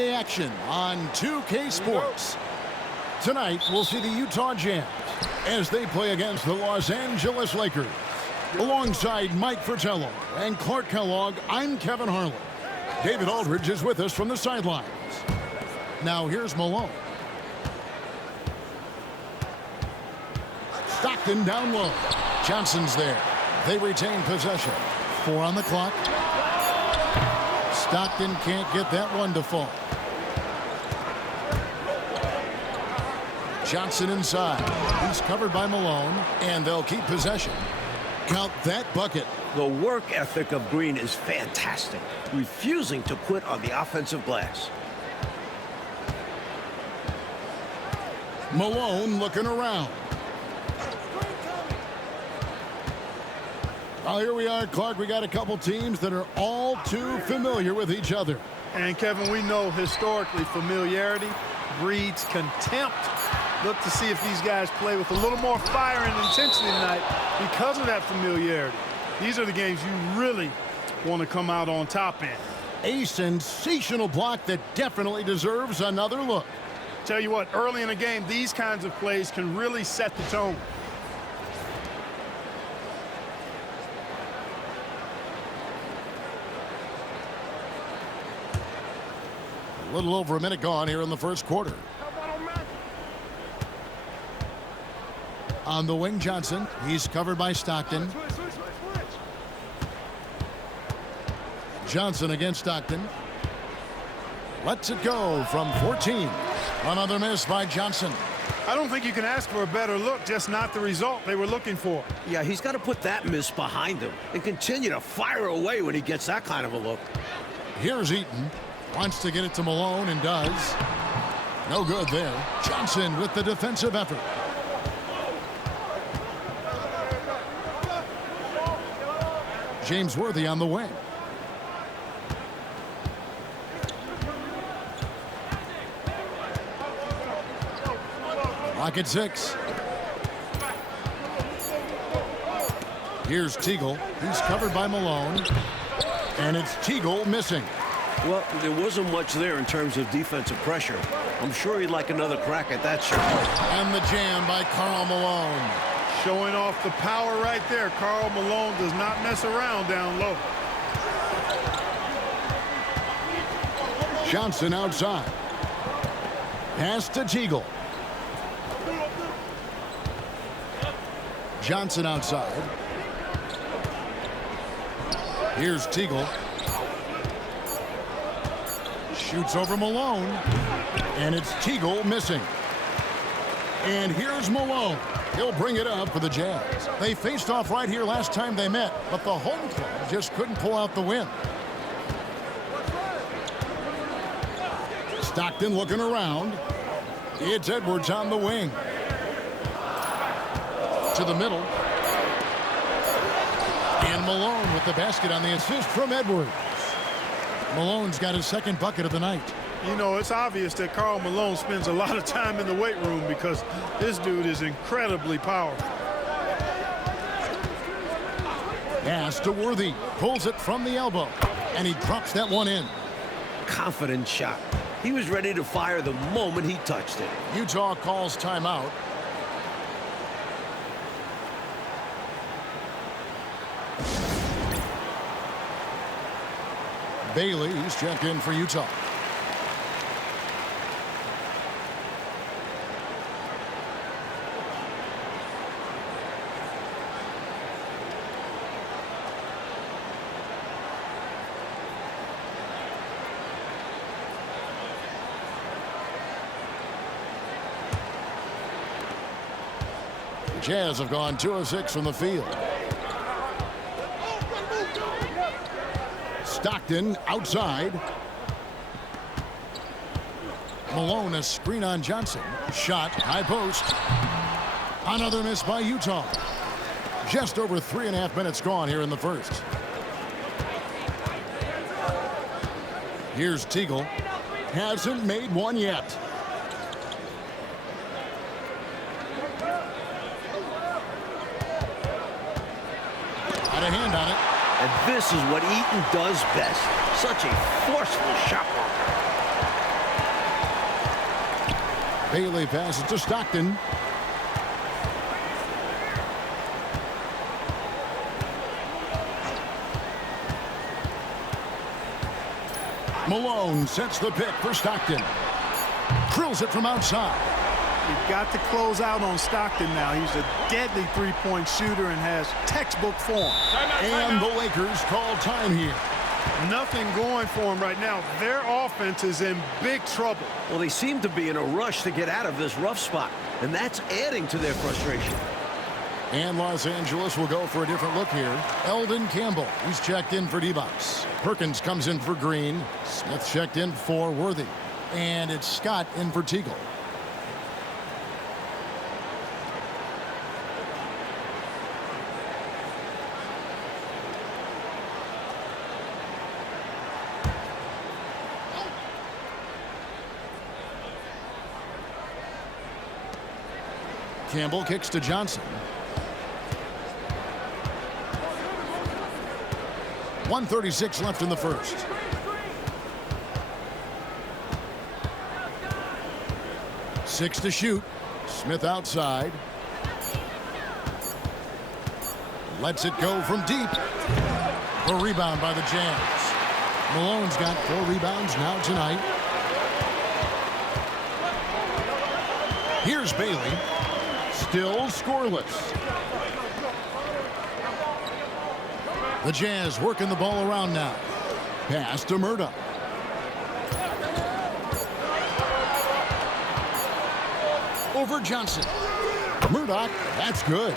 NBA action on 2K Sports. Tonight, we'll see the Utah Jazz as they play against the Los Angeles Lakers. Alongside Mike Fratello and Clark Kellogg, I'm Kevin Harlan. David Aldridge is with us from the sidelines. Now here's Malone. Stockton down low. Johnson's there. They retain possession. 4 on the clock. Stockton can't get that one to fall. Johnson inside. He's covered by Malone, and they'll keep possession. Count that bucket. The work ethic of Green is fantastic, refusing to quit on the offensive glass. Malone looking around. Well, here we are, Clark. We got a couple teams that are all too familiar with each other. And, Kevin, we know historically familiarity breeds contempt. Look to see if these guys play with a little more fire and intensity tonight because of that familiarity. These are the games you really want to come out on top in. A sensational block that definitely deserves another look. Tell you what, early in the game, these kinds of plays can really set the tone. A little over a minute gone here in the first quarter. On the wing, Johnson. He's covered by Stockton. Johnson against Stockton. Lets it go from 14. Another miss by Johnson. I don't think you can ask for a better look, just not the result they were looking for. Yeah, he's got to put that miss behind him and continue to fire away when he gets that kind of a look. Here's Eaton. Wants to get it to Malone and does. No good there. Johnson with the defensive effort. James Worthy on the wing. Lock at 6. Here's Teagle. He's covered by Malone. And it's Teagle missing. Well, there wasn't much there in terms of defensive pressure. I'm sure he'd like another crack at that shot. And the jam by Karl Malone. Showing off the power right there. Karl Malone does not mess around down low. Johnson outside. Pass to Teagle. Johnson outside. Here's Teagle. Shoots over Malone. And it's Teagle missing. And here's Malone. He'll bring it up for the Jazz. They faced off right here last time they met, but the home club just couldn't pull out the win. Stockton looking around. It's Edwards on the wing. To the middle. And Malone with the basket on the assist from Edwards. Malone's got his second bucket of the night. You know, it's obvious that Karl Malone spends a lot of time in the weight room because this dude is incredibly powerful. Pass to Worthy. Pulls it from the elbow. And he drops that one in. Confident shot. He was ready to fire the moment he touched it. Utah calls timeout. Bailey's checked in for Utah. The Jazz have gone 2 of 6 from the field. Stockton outside. Malone a screen on Johnson. Shot, high post. Another miss by Utah. Just over 3.5 minutes gone here in the first. Here's Teagle. Hasn't made one yet. Got a hand on it. And this is what Eaton does best. Such a forceful shot blocker. Bailey passes to Stockton. Malone sets the pick for Stockton. Drills it from outside. You've got to close out on Stockton now. He's a deadly three-point shooter and has textbook form. And the Lakers call time here. Nothing going for him right now. Their offense is in big trouble. Well, they seem to be in a rush to get out of this rough spot, and that's adding to their frustration. And Los Angeles will go for a different look here. Eldon Campbell, he's checked in for Divac. Perkins comes in for Green. Smith checked in for Worthy. And it's Scott in for Teagle. Campbell kicks to Johnson. 1:36 left in the first. Six to shoot. Smith outside. Lets it go from deep. The rebound by the Jazz. Malone's got 4 rebounds now tonight. Here's Bailey. Still scoreless. The Jazz working the ball around now. Pass to Murdoch. Over Johnson. Murdoch, that's good.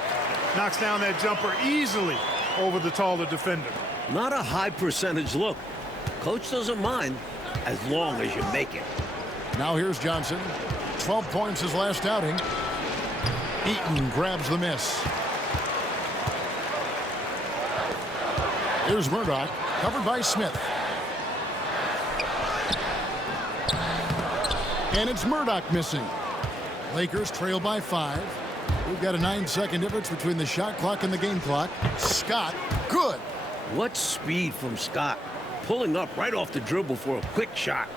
Knocks down that jumper easily over the taller defender. Not a high percentage look. Coach doesn't mind as long as you make it. Now here's Johnson. 12 points his last outing. Eaton grabs the miss. Here's Murdoch, covered by Smith. And it's Murdoch missing. Lakers trail by 5. We've got a 9-second difference between the shot clock and the game clock. Scott, good. What speed from Scott. Pulling up right off the dribble for a quick shot.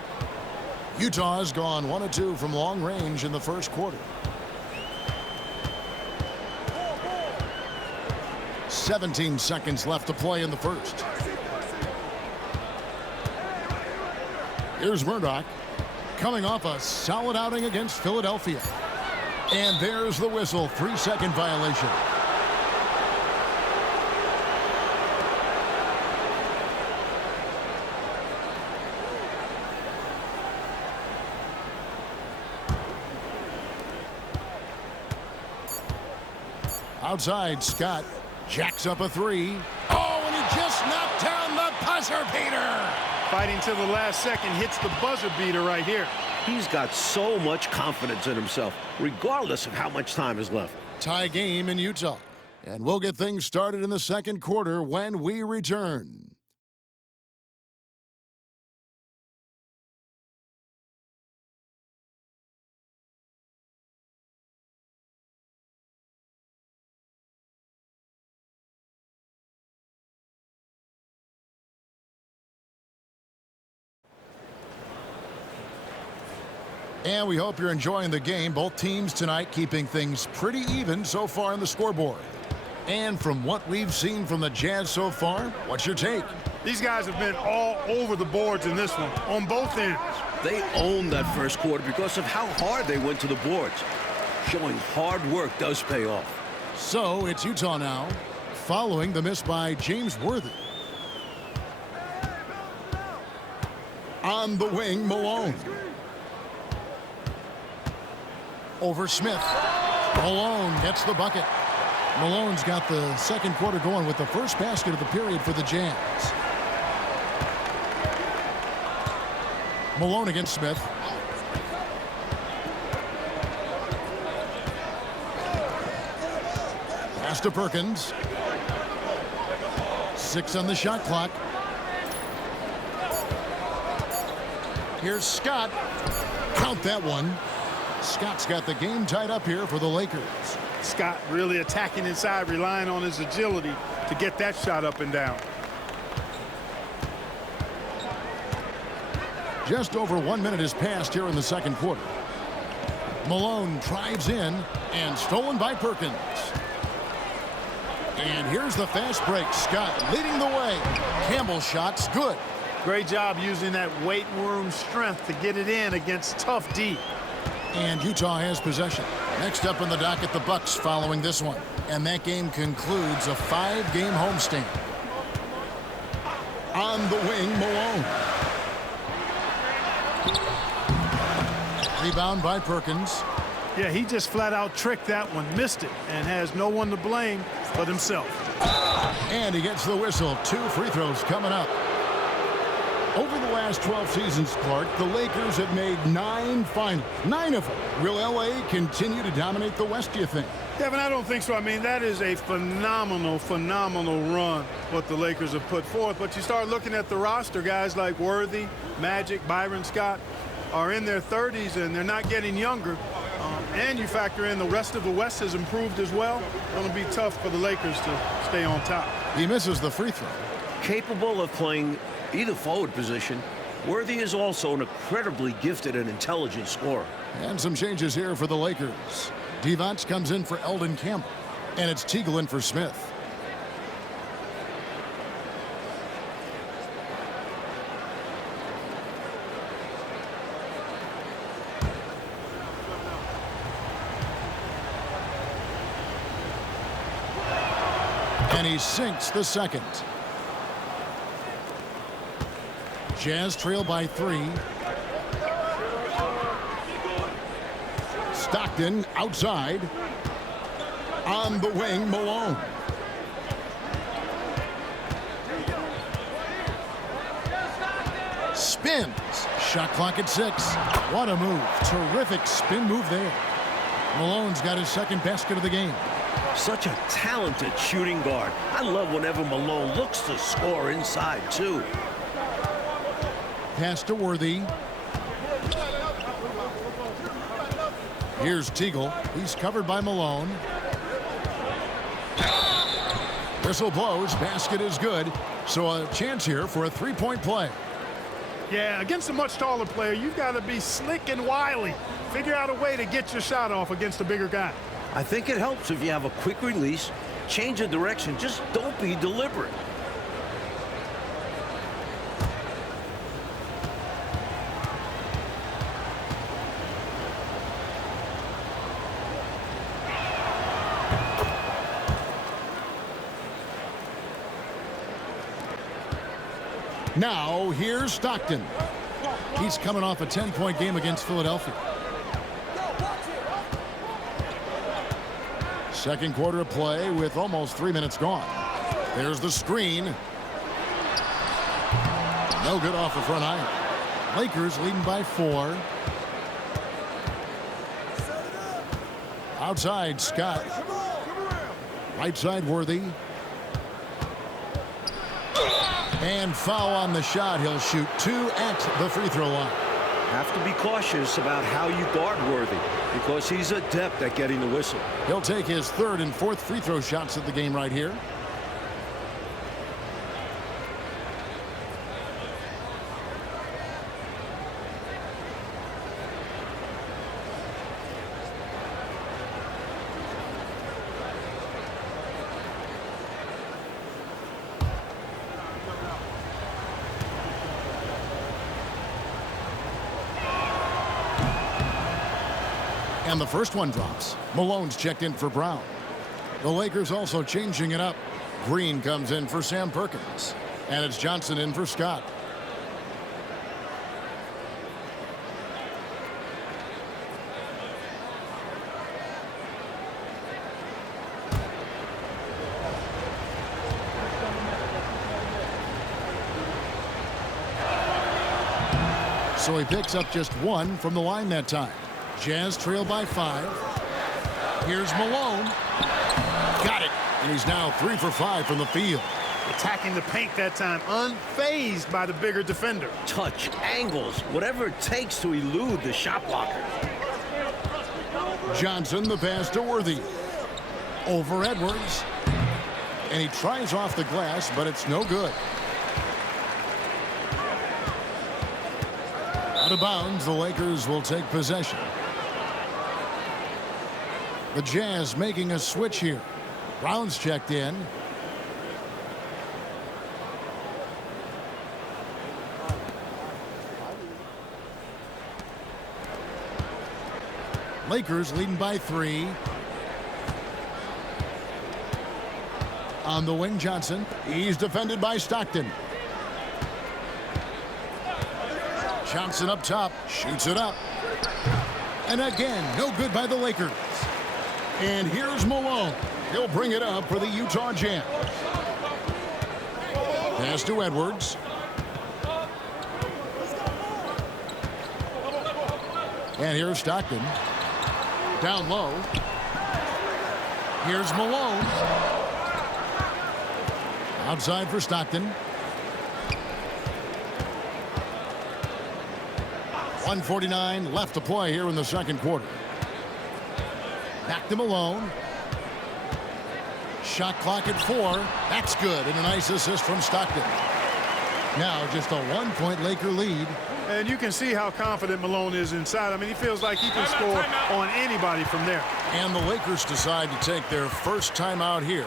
Utah's gone 1 of 2 from long range in the first quarter. 17 seconds left to play in the first. Here's Murdoch, coming off a solid outing against Philadelphia. And there's the whistle, 3-second violation. Outside, Scott jacks up a 3. Oh, and he just knocked down the buzzer beater. Fighting till the last second, hits the buzzer beater right here. He's got so much confidence in himself, regardless of how much time is left. Tie game in Utah. And we'll get things started in the second quarter when we return. And we hope you're enjoying the game. Both teams tonight keeping things pretty even so far on the scoreboard. And from what we've seen from the Jazz so far, what's your take? These guys have been all over the boards in this one, on both ends. They owned that first quarter because of how hard they went to the boards. Showing hard work does pay off. So it's Utah now, following the miss by James Worthy. On the wing, Malone. Over Smith. Malone gets the bucket. Malone's got the second quarter going with the first basket of the period for the Jazz. Malone against Smith. Pass to Perkins. 6 on the shot clock. Here's Scott. Count that one. Scott's got the game tied up here for the Lakers. Scott really attacking inside, relying on his agility to get that shot up and down. Just over 1 minute has passed here in the second quarter. Malone drives in and stolen by Perkins. And here's the fast break. Scott leading the way. Campbell's shot's good. Great job using that weight room strength to get it in against tough D. And Utah has possession. Next up in the docket, the Bucks following this one. And that game concludes a 5-game homestand. On the wing, Malone. Rebound by Perkins. Yeah, he just flat out tricked that one, missed it, and has no one to blame but himself. And he gets the whistle. 2 free throws coming up. Over the last 12 seasons, Clark, the Lakers have made 9 finals. 9 of them. Will L.A. continue to dominate the West, do you think? Kevin, I don't think so. I mean, that is a phenomenal run what the Lakers have put forth. But you start looking at the roster, guys like Worthy, Magic, Byron Scott are in their 30s, and they're not getting younger. And you factor in the rest of the West has improved as well. It's going to be tough for the Lakers to stay on top. He misses the free throw. Capable of playing either forward position, Worthy is also an incredibly gifted and intelligent scorer. And some changes here for the Lakers. Divac comes in for Eldon Campbell. And it's Teagle in for Smith. And he sinks the second. Jazz trail by 3. Stockton outside. On the wing, Malone. Spins. Shot clock at 6. What a move. Terrific spin move there. Malone's got his second basket of the game. Such a talented shooting guard. I love whenever Malone looks to score inside, too. Pass to Worthy. Here's Teagle. He's covered by Malone. Whistle blows. Basket is good. So a chance here for a 3-point play. Yeah, against a much taller player, you've got to be slick and wily. Figure out a way to get your shot off against a bigger guy. I think it helps if you have a quick release, change of direction, just don't be deliberate. Now, here's Stockton. He's coming off a 10-point game against Philadelphia. Second quarter of play with almost 3 minutes gone. There's the screen. No good off the front iron. Lakers leading by 4. Outside, Scott. Right side, Worthy. And foul on the shot. He'll shoot 2 at the free throw line. Have to be cautious about how you guard Worthy because he's adept at getting the whistle. He'll take his 3rd and 4th free throw shots of the game right here. And the first one drops. Malone's checked in for Brown. The Lakers also changing it up. Green comes in for Sam Perkins. And it's Johnson in for Scott. So he picks up just 1 from the line that time. Jazz trail by 5. Here's Malone. Got it. And he's now 3 for 5 from the field. Attacking the paint that time, unfazed by the bigger defender. Touch, angles, whatever it takes to elude the shot blocker. Johnson, the pass to Worthy. Over Edwards. And he tries off the glass, but it's no good. Out of bounds, the Lakers will take possession. The Jazz making a switch here. Brown's checked in. Lakers leading by 3. On the wing, Johnson. He's defended by Stockton. Johnson up top. Shoots it up. And again, no good by the Lakers. And here's Malone. He'll bring it up for the Utah Jazz. Pass to Edwards. And here's Stockton. Down low. Here's Malone. Outside for Stockton. 1:49 left to play here in the second quarter. Back to Malone. Shot clock at 4. That's good. And a nice assist from Stockton. Now just a 1-point Laker lead. And you can see how confident Malone is inside. I mean, he feels like he can score on anybody from there. And the Lakers decide to take their first timeout here.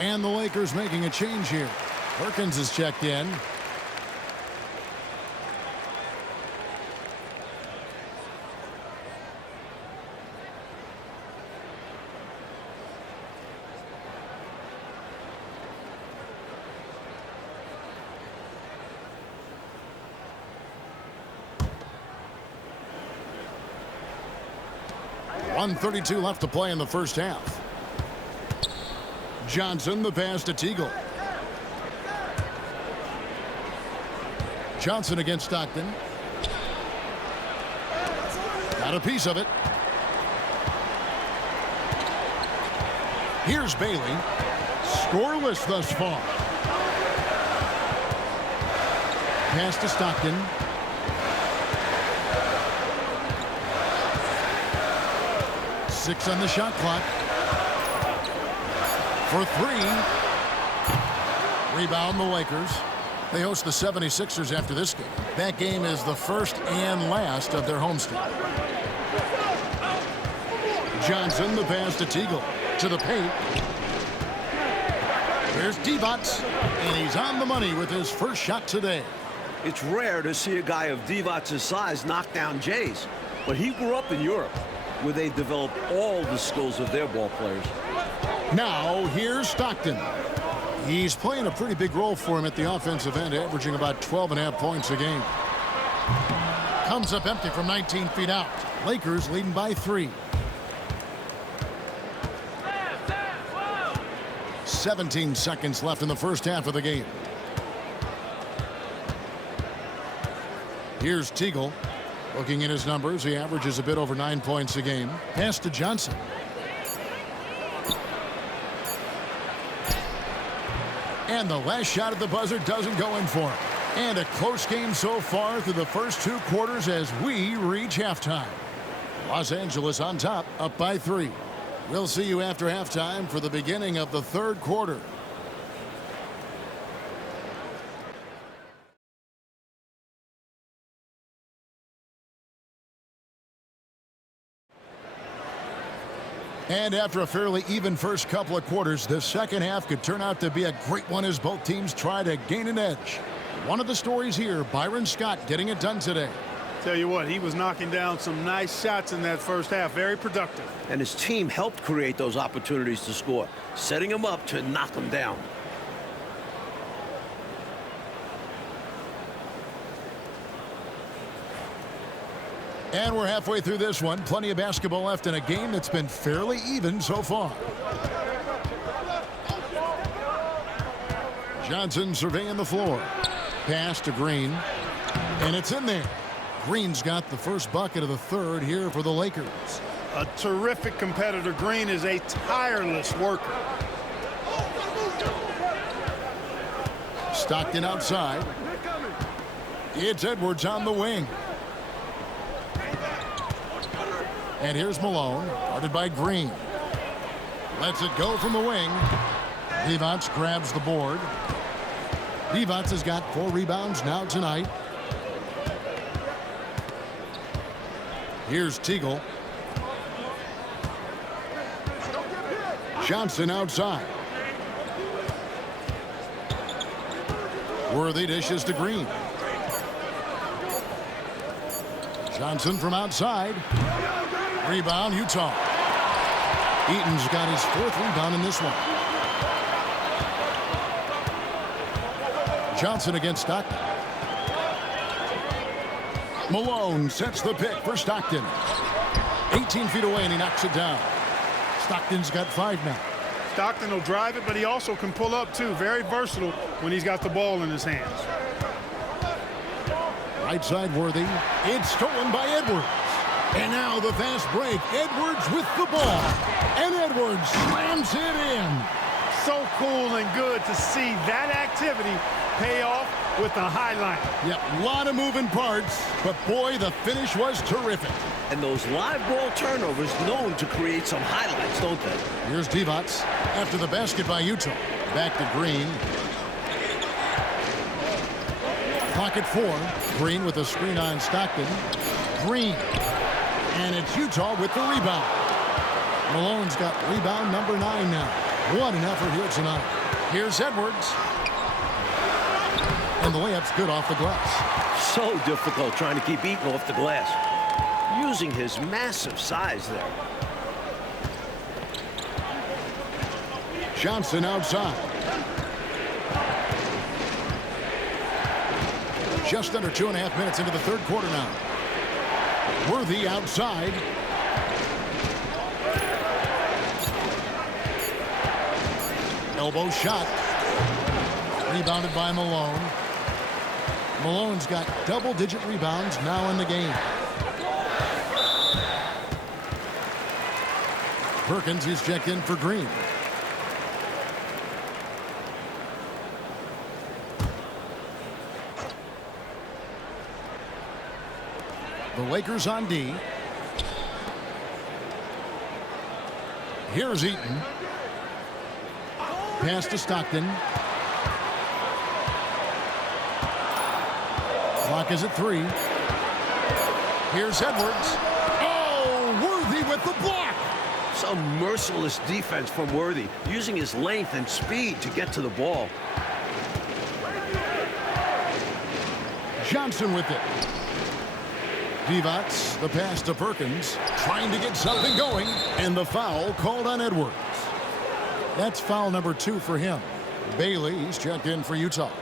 And the Lakers making a change here. Perkins is checked in. .132 left to play in the first half. Johnson, the pass to Teagle. Johnson against Stockton. Got a piece of it. Here's Bailey. Scoreless thus far. Pass to Stockton. Six on the shot clock. For 3. Rebound the Lakers. They host the 76ers after this game. That game is the first and last of their homestand. Johnson, the pass to Teagle. To the paint. Here's Divac. And he's on the money with his first shot today. It's rare to see a guy of Divac's size knock down Jays. But he grew up in Europe, where they developed all the skills of their ball players. Now, here's Stockton. He's playing a pretty big role for him at the offensive end, averaging about 12.5 points a game. Comes up empty from 19 feet out. Lakers leading by 3. 17 seconds left in the first half of the game. Here's Teagle. Looking at his numbers, he averages a bit over 9 points a game. Pass to Johnson. And the last shot at the buzzer doesn't go in for him. And a close game so far through the first 2 quarters as we reach halftime. Los Angeles on top, up by 3. We'll see you after halftime for the beginning of the third quarter. And after a fairly even first couple of quarters, the second half could turn out to be a great one as both teams try to gain an edge. One of the stories here, Byron Scott getting it done today. Tell you what, he was knocking down some nice shots in that first half. Very productive. And his team helped create those opportunities to score, setting him up to knock them down. And we're halfway through this one. Plenty of basketball left in a game that's been fairly even so far. Johnson surveying the floor. Pass to Green. And it's in there. Green's got the first bucket of the third here for the Lakers. A terrific competitor. Green is a tireless worker. Stockton outside. It's Edwards on the wing. And here's Malone, guarded by Green. Lets it go from the wing. Divac grabs the board. Divac has got 4 rebounds now tonight. Here's Teagle. Johnson outside. Worthy dishes to Green. Johnson from outside. Rebound, Utah. Eaton's got his 4th rebound in this one. Johnson against Stockton. Malone sets the pick for Stockton. 18 feet away, and he knocks it down. Stockton's got 5 now. Stockton will drive it, but he also can pull up, too. Very versatile when he's got the ball in his hands. Right side, Worthy. It's stolen by Edwards. And now the fast break. Edwards with the ball. And Edwards slams it in. So cool and good to see that activity pay off with the highlight. Yep, a lot of moving parts, but boy, the finish was terrific. And those live ball turnovers known to create some highlights, don't they? Here's Divac after the basket by Utah. Back to Green. Clock at 4. Green with a screen on Stockton. Green. And it's Utah with the rebound. Malone's got rebound number 9 now. What an effort here tonight. Here's Edwards. And the layup's good off the glass. So difficult trying to keep Eaton off the glass. Using his massive size there. Johnson outside. Just under 2.5 minutes into the 3rd quarter now. Worthy outside. Elbow shot. Rebounded by Malone. Malone's got double-digit rebounds now in the game. Perkins is checked in for Green. The Lakers on D. Here's Eaton. Pass to Stockton. Clock is at 3. Here's Edwards. Oh, Worthy with the block. Some merciless defense from Worthy, using his length and speed to get to the ball. Johnson with it. Divac, the pass to Perkins, trying to get something going, and the foul called on Edwards. That's foul number 2 for him. Bailey, he's checked in for Utah.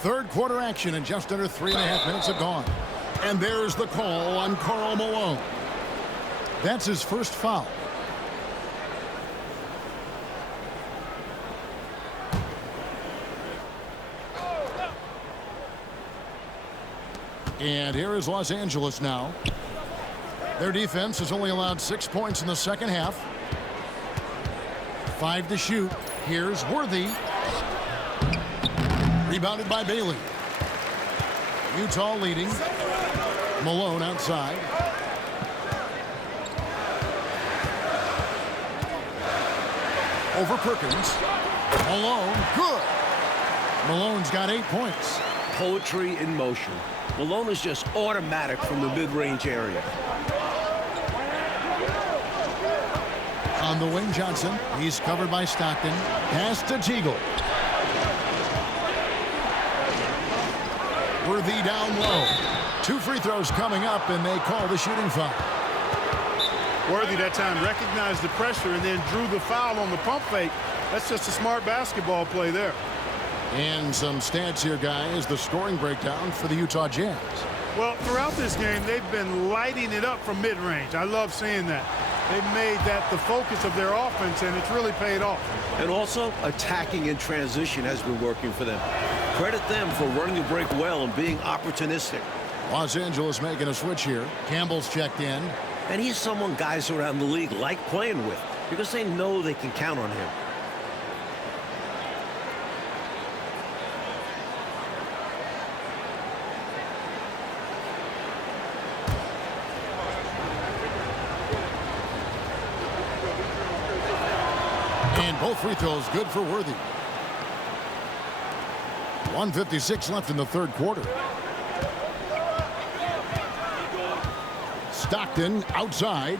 Third quarter action, and just under 3.5 minutes have gone. And there's the call on Karl Malone. That's his first foul. And here is Los Angeles now. Their defense has only allowed 6 points in the second half. 5 to shoot. Here's Worthy. Rebounded by Bailey. Utah leading. Malone outside. Over Perkins. Malone, good. Malone's got 8 points. Poetry in motion. Malone is just automatic from the mid-range area. On the wing, Johnson. He's covered by Stockton. Pass to Teagle. Worthy down low. 2 free throws coming up, and they call the shooting foul. Worthy that time recognized the pressure and then drew the foul on the pump fake. That's just a smart basketball play there. And some stats here, guys. The scoring breakdown for the Utah Jazz. Well, throughout this game, they've been lighting it up from mid-range. I love seeing that. They've made that the focus of their offense, and it's really paid off. And also, attacking in transition has been working for them. Credit them for running the break well and being opportunistic. Los Angeles making a switch here. Campbell's checked in. And he's someone guys around the league like playing with because they know they can count on him. And both free throws good for Worthy. 1:56 left in the third quarter. Stockton outside.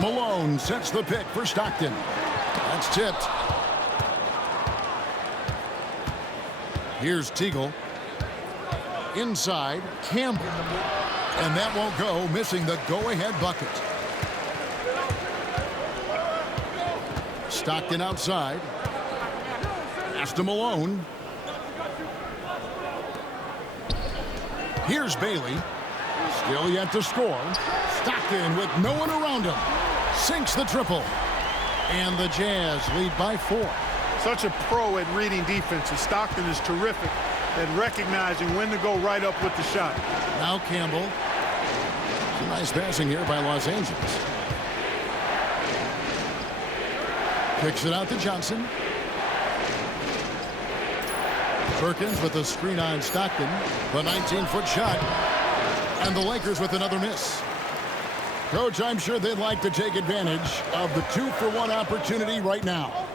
Malone sets the pick for Stockton. That's tipped. Here's Teagle. Inside, Campbell. And that won't go, missing the go-ahead bucket. Stockton outside. Pass to Malone. Here's Bailey. Still yet to score. Stockton with no one around him. Sinks the triple. And the Jazz lead by 4. Such a pro at reading defenses. Stockton is terrific at recognizing when to go right up with the shot. Now Campbell. Some nice passing here by Los Angeles. Kicks it out to Johnson. Perkins with a screen on Stockton. The 19-foot shot. And the Lakers with another miss. Coach, I'm sure they'd like to take advantage of the 2-for-1 opportunity right now.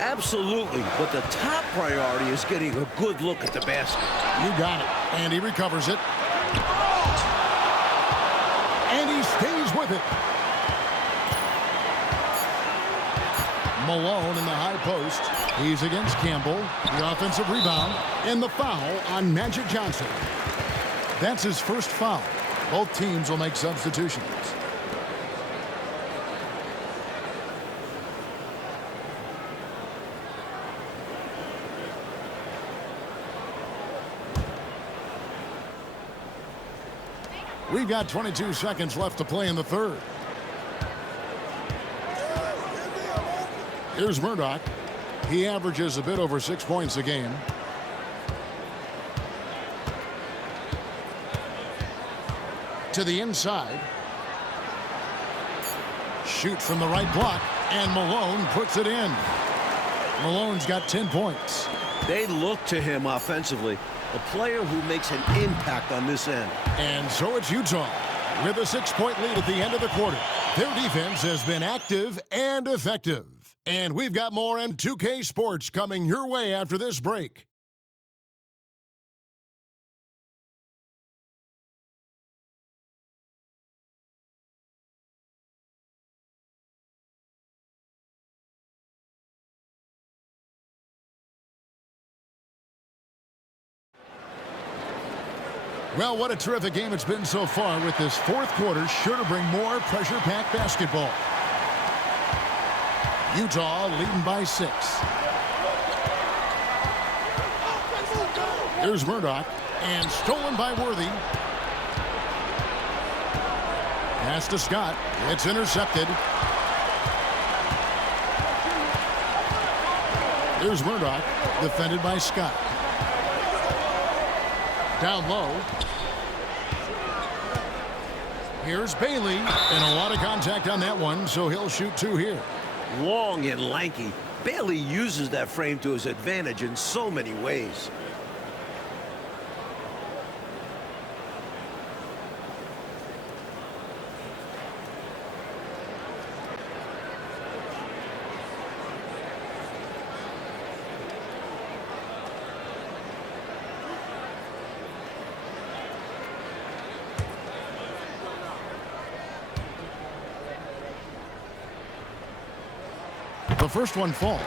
Absolutely, but the top priority is getting a good look at the basket. You got it. And he recovers it. And he stays with it. Malone in the high post. He's against Campbell. The offensive rebound. And the foul on Magic Johnson. That's his first foul. Both teams will make substitutions. We've got 22 seconds left to play in the third. Here's Murdoch. He averages a bit over 6 points a game. To the inside. Shoot from the right block. And Malone puts it in. Malone's got 10 points. They look to him offensively. A player who makes an impact on this end. And so it's Utah with a 6-point lead at the end of the quarter. Their defense has been active and effective. And we've got more M2K Sports coming your way after this break. Well, what a terrific game it's been so far, with this fourth quarter sure to bring more pressure-packed basketball. Utah leading by 6. Here's Murdoch, and stolen by Worthy. Pass to Scott. It's intercepted. Here's Murdoch, defended by Scott. Down low. Here's Bailey, and a lot of contact on that one, so he'll shoot 2 here. Long and lanky. Bailey uses that frame to his advantage in so many ways. The first one falls.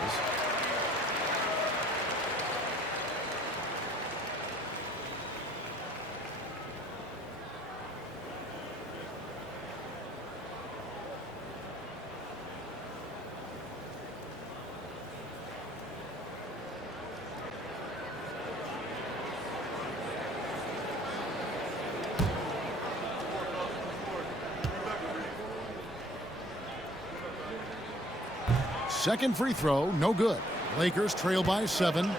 Second free throw, no good. Lakers trail by 7.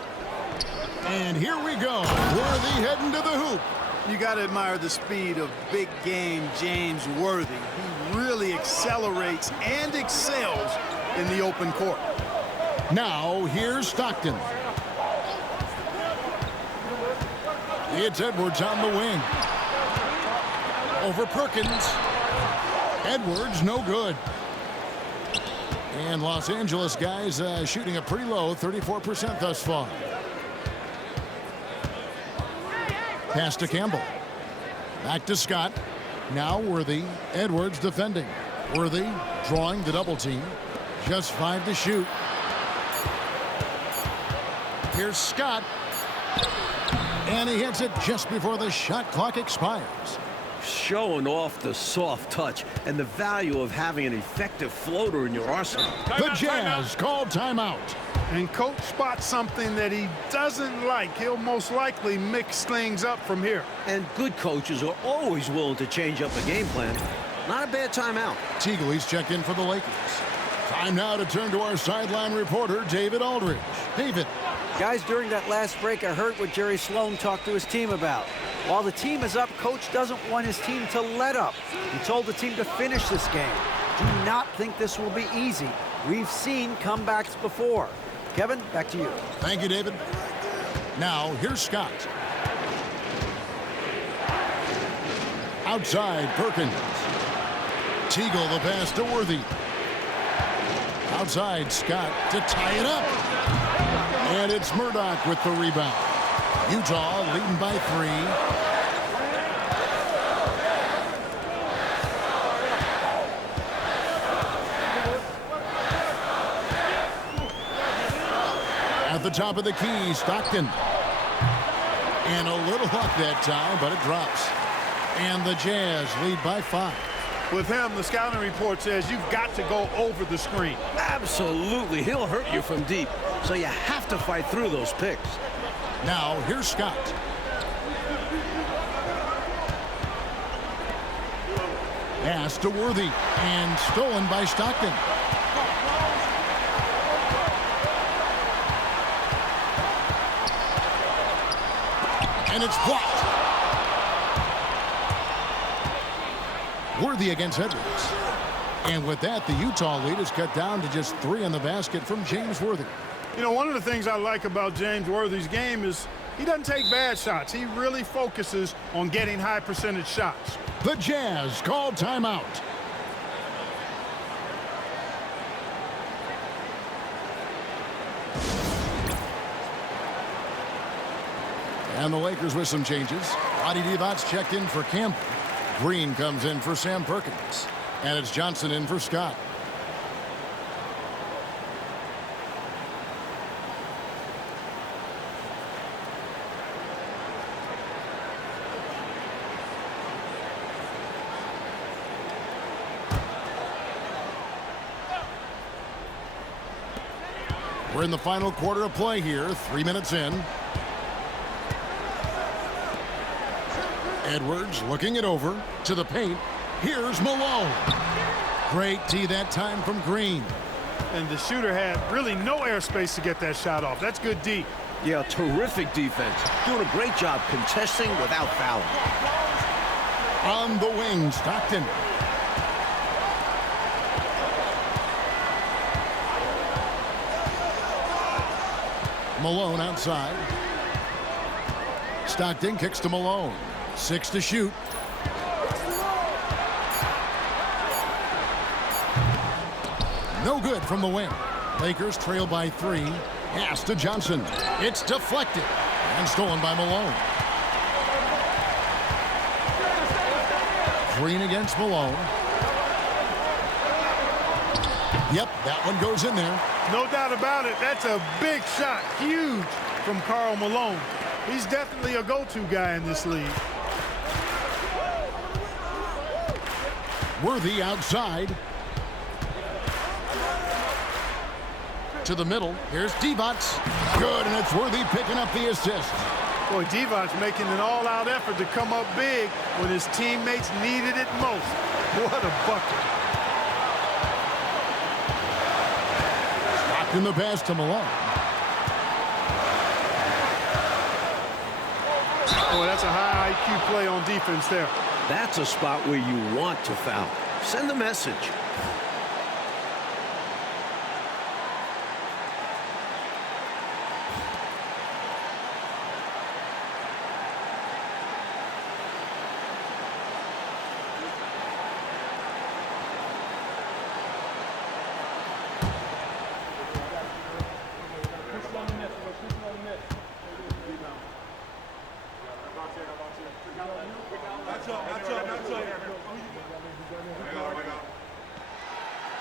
And here we go. Worthy heading to the hoop. You got to admire the speed of big game James Worthy. He really accelerates and excels in the open court. Now here's Stockton. It's Edwards on the wing. Over Perkins. Edwards no good. And Los Angeles guys shooting a pretty low 34% thus far. Pass to Campbell. Back to Scott. Now Worthy. Edwards defending. Worthy drawing the double team. Just 5 to shoot. Here's Scott. And he hits it just before the shot clock expires. Showing off the soft touch and the value of having an effective floater in your arsenal. The Jazz called timeout. And coach spots something that he doesn't like. He'll most likely mix things up from here. And good coaches are always willing to change up a game plan. Not a bad timeout. Teagley's checked in for the Lakers. Time now to turn to our sideline reporter, David Aldridge. David. Guys, during that last break, I heard what Jerry Sloan talked to his team about. While the team is up, coach doesn't want his team to let up. He told the team to finish this game. Do not think this will be easy. We've seen comebacks before. Kevin, back to you. Thank you, David. Now, here's Scott. Outside, Perkins. Teagle, the pass to Worthy. Outside, Scott to tie it up. And it's Murdoch with the rebound. Utah leading by 3. At the top of the key, Stockton. And a little luck that time, but it drops. And the Jazz lead by 5. With him, the scouting report says you've got to go over the screen. Absolutely. He'll hurt you from deep. So you have to fight through those picks. Now, here's Scott. Pass to Worthy. And stolen by Stockton. And it's blocked. Worthy against Edwards. And with that, the Utah lead is cut down to just 3 in the basket from James Worthy. You know, one of the things I like about James Worthy's game is he doesn't take bad shots. He really focuses on getting high percentage shots. The Jazz called timeout. And the Lakers with some changes. Vlade Divac checked in for Campbell. Green comes in for Sam Perkins. And it's Johnson in for Scott. We're in the final quarter of play here, 3 minutes in. Edwards looking it over to the paint. Here's Malone. Great tee that time from Green. And the shooter had really no airspace to get that shot off. That's good D. Yeah, terrific defense. Doing a great job contesting without fouling. On the wing, Stockton. Malone outside. Stockton kicks to Malone. 6 to shoot. No good from the wing. Lakers trail by 3. Pass to Johnson. It's deflected and stolen by Malone. Green against Malone. Yep, that one goes in there. No doubt about it. That's a big shot. Huge from Karl Malone. He's definitely a go-to guy in this league. Worthy outside. To the middle. Here's Divac. Good, and it's Worthy picking up the assist. Boy, Divac making an all-out effort to come up big when his teammates needed it most. What a bucket. In the pass to Malone. Boy, that's a high IQ play on defense there. That's a spot where you want to foul. Send the message.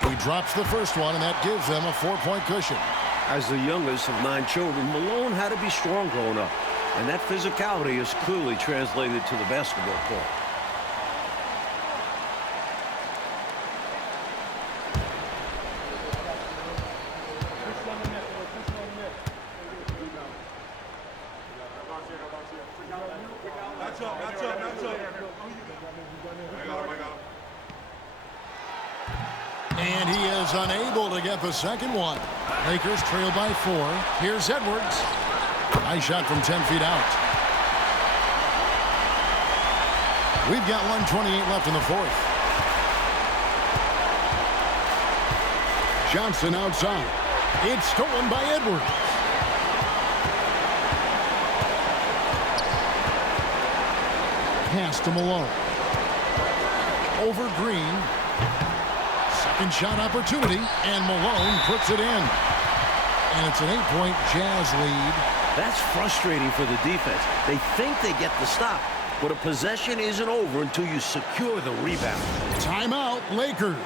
He drops the first one, and that gives them a 4-point cushion. As the youngest of 9 children, Malone had to be strong growing up, and that physicality is clearly translated to the basketball court. And he is unable to get the second one. Lakers trail by 4. Here's Edwards. Nice shot from 10 feet out. We've got 1:28 left in the fourth. Johnson outside. It's stolen by Edwards. Pass to Malone. Over Green. Second shot opportunity, and Malone puts it in. And it's an 8-point Jazz lead. That's frustrating for the defense. They think they get the stop, but a possession isn't over until you secure the rebound. Timeout, Lakers.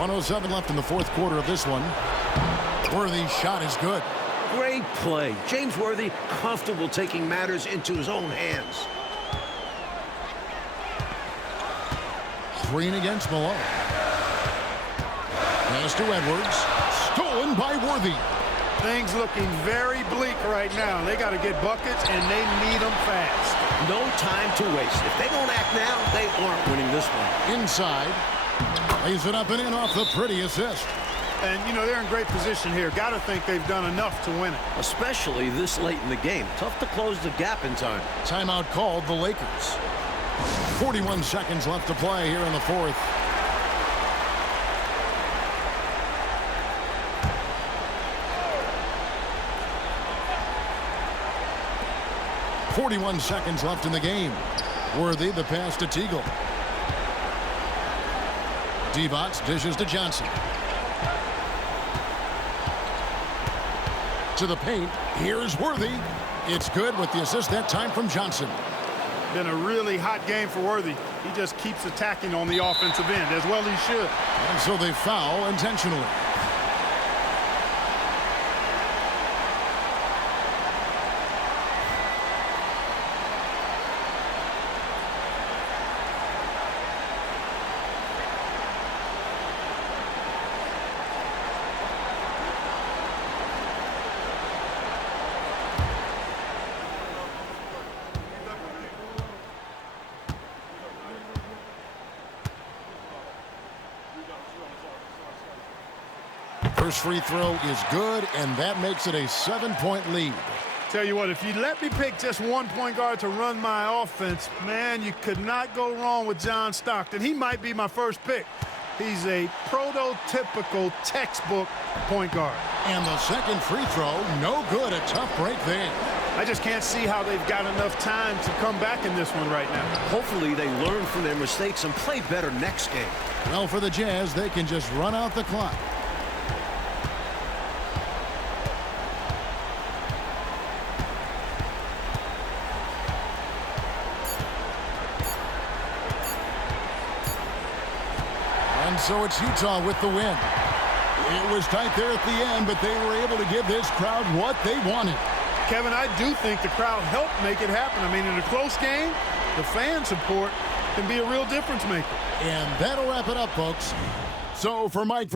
.107 left in the fourth quarter of this one. Worthy's shot is good. Great play. James Worthy comfortable taking matters into his own hands. Green against Malone. Pass to Edwards. Stolen by Worthy. Things looking very bleak right now. They got to get buckets, and they need them fast. No time to waste. If they don't act now, they aren't winning this one. Inside. Lays it up and in off the pretty assist. And, you know, they're in great position here. Got to think they've done enough to win it. Especially this late in the game. Tough to close the gap in time. Timeout called the Lakers. 41 seconds left to play here in the fourth. .41 seconds left in the game. Worthy the pass to Teagle. Divac dishes to Johnson. To the paint. Here's Worthy. It's good with the assist that time from Johnson. Been a really hot game for Worthy. He just keeps attacking on the offensive end, as well he should. And so they foul intentionally. First free throw is good, and that makes it a 7-point lead. Tell you what, if you let me pick just one point guard to run my offense, man, you could not go wrong with John Stockton. He might be my first pick. He's a prototypical textbook point guard. And the second free throw, no good. A tough break there. I just can't see how they've got enough time to come back in this one right now. Hopefully they learn from their mistakes and play better next game. Well, for the Jazz, they can just run out the clock. And so it's Utah with the win. It was tight there at the end, but they were able to give this crowd what they wanted. Kevin, I do think the crowd helped make it happen. I mean, in a close game, the fan support can be a real difference maker. And that'll wrap it up, folks. So for Mike...